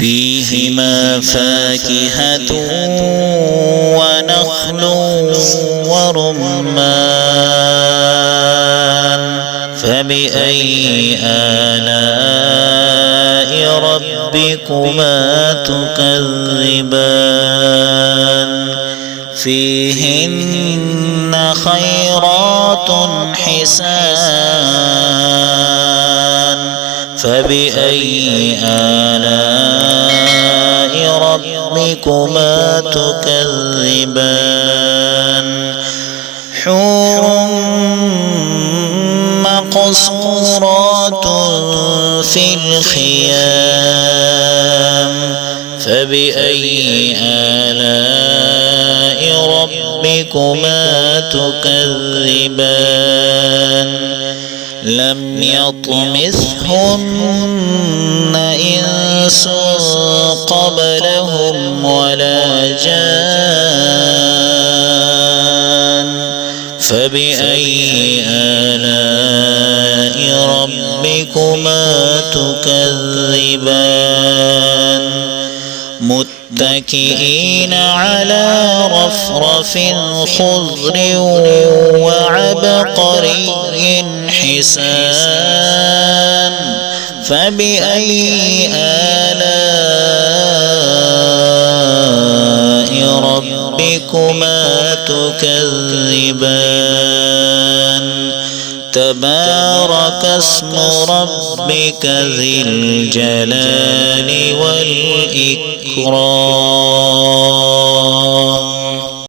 فيهما فاكهة ونخل ورمان فبأي آلاء ربكما تكذبان فيهن خيرات حسان فبأي آلاء ربكما تكذبان حور مقصورات في الخيام فبأي آلاء ربكما تكذبان لم يطمثهن إنس قبلهم ولا جان فبأي آلاء ربكما تكذبان متكئين على رفرف خضر وعبقري حسان فبأي آلاء ربكما تكذبان تبارك اسم ربك ذي الجلال والإكرام